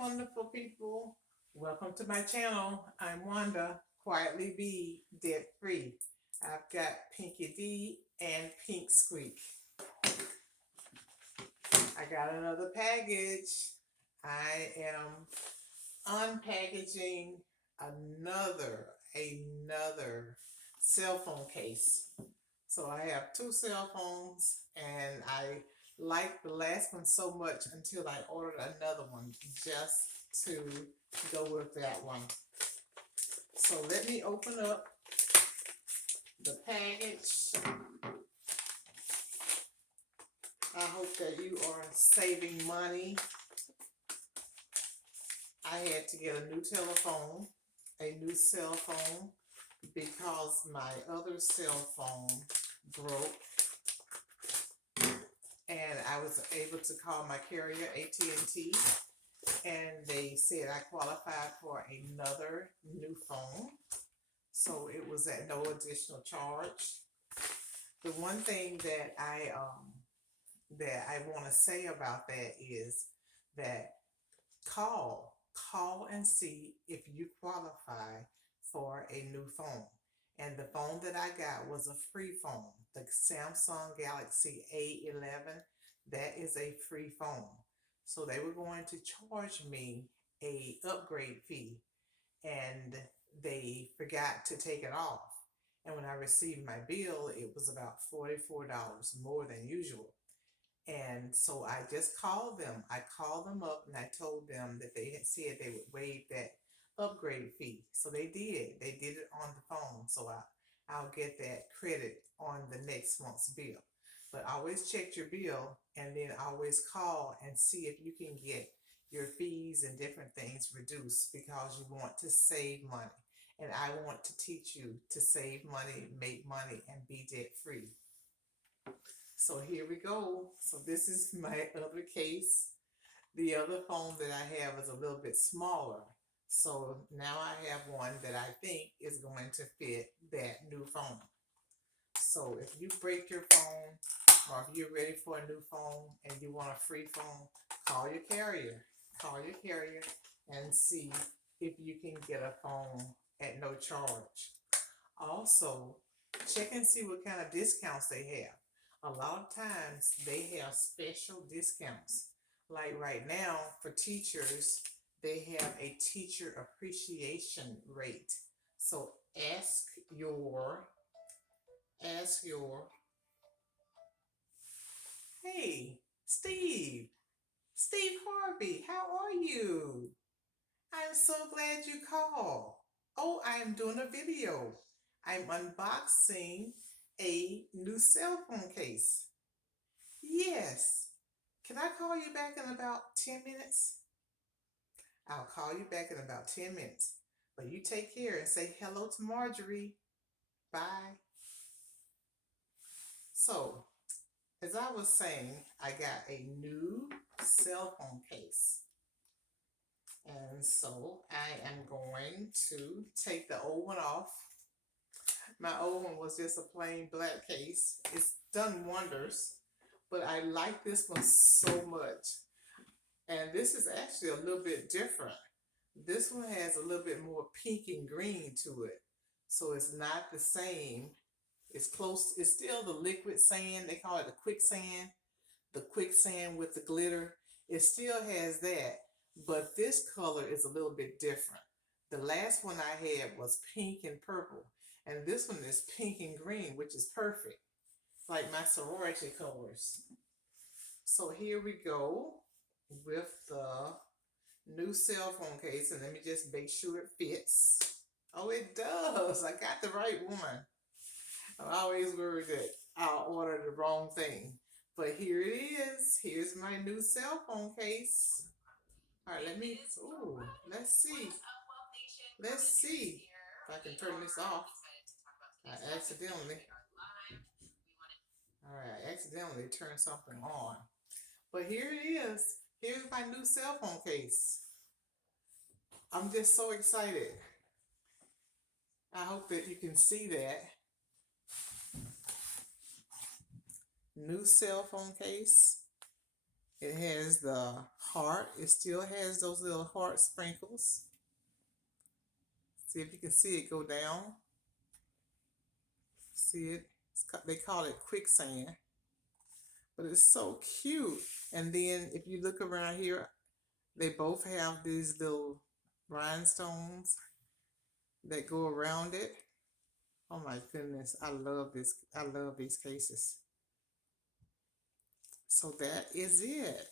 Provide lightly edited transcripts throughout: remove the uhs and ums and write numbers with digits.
wonderful people. Welcome to my channel. I'm Wanda, quietly be debt free. I've got Pinky D and Pink Squeak. I got another package. I am unpackaging another cell phone case. So I have two cell phones, and I liked the last one so much until I ordered another one just to go with that one. So let me open up the package. I hope that you are saving money. I had to get a new telephone, a new cell phone, because my other cell phone broke, and I was able to call my carrier AT&T, and they said I qualified for another new phone, so it was at no additional charge. The one thing that I want to say about that is that call and see if you qualify for a new phone. And the phone that I got was a free phone, the Samsung Galaxy A11. That is a free phone. So they were going to charge me a upgrade fee, and they forgot to take it off. And when I received my bill, it was about $44 more than usual. And so I just called them. I called them up and I told them that they had said they would waive that upgrade fee. So they did. They did it on the phone. So I'll get that credit on the next month's bill. But always check your bill, and then always call and see if you can get your fees and different things reduced, because you want to save money. And I want to teach you to save money, make money, and be debt free. So here we go. So this is my other case. The other phone that I have is a little bit smaller. So now I have one that I think is going to fit that new phone. So if you break your phone, or if you're ready for a new phone and you want a free phone, call your carrier. Call your carrier and see if you can get a phone at no charge. Also, check and see what kind of discounts they have. A lot of times they have special discounts. Like right now for teachers, they have a teacher appreciation rate. So ask your, hey, Steve Harvey, how are you? I'm so glad you called. Oh, I'm doing a video. I'm unboxing a new cell phone case. Yes. Can I call you back in about 10 minutes? I'll call you back in about 10 minutes. But you take care and say hello to Marjorie. Bye. So, as I was saying, I got a new cell phone case. And so I am going to take the old one off. My old one was just a plain black case. It's done wonders, but I like this one so much. And this is actually a little bit different. This one has a little bit more pink and green to it. So it's not the same. It's close. It's still the liquid sand. They call it the quicksand. The quicksand with the glitter. It still has that, but this color is a little bit different. The last one I had was pink and purple, and this one is pink and green, which is perfect, like my sorority colors. So here we go with the new cell phone case, and let me just make sure it fits. Oh, it does. I got the right one. I'm always worried that I'll order the wrong thing. But here it is. Here's my new cell phone case. All right, let's see. Let's see if I can turn this off. I accidentally, all right, I accidentally turned something on. But here it is. Here's my new cell phone case. I'm just so excited. I hope that you can see that. New cell phone case. It has the heart. It still has those little heart sprinkles. See if you can see it go down. See it? They call it quicksand. But it's so cute. And then if you look around here, they both have these little rhinestones that go around it. Oh my goodness, I love this. I love these cases. So that is it.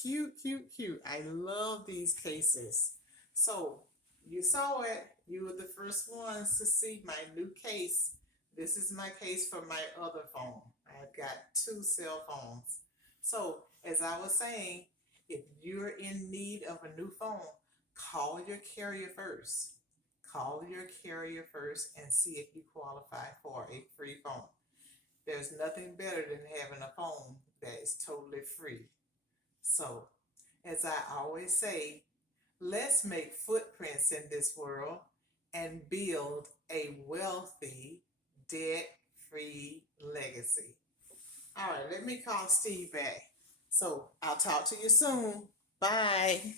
Cute, cute, cute. I love these cases. So you saw it. You were the first ones to see my new case. This is my case for my other phone. I've got two cell phones. So as I was saying, if you're in need of a new phone, call your carrier first. Call your carrier first and see if you qualify for a free phone. There's nothing better than having a phone that is totally free. So, as I always say, let's make footprints in this world and build a wealthy, debt free legacy. All right, let me call Steve back. So, I'll talk to you soon. Bye.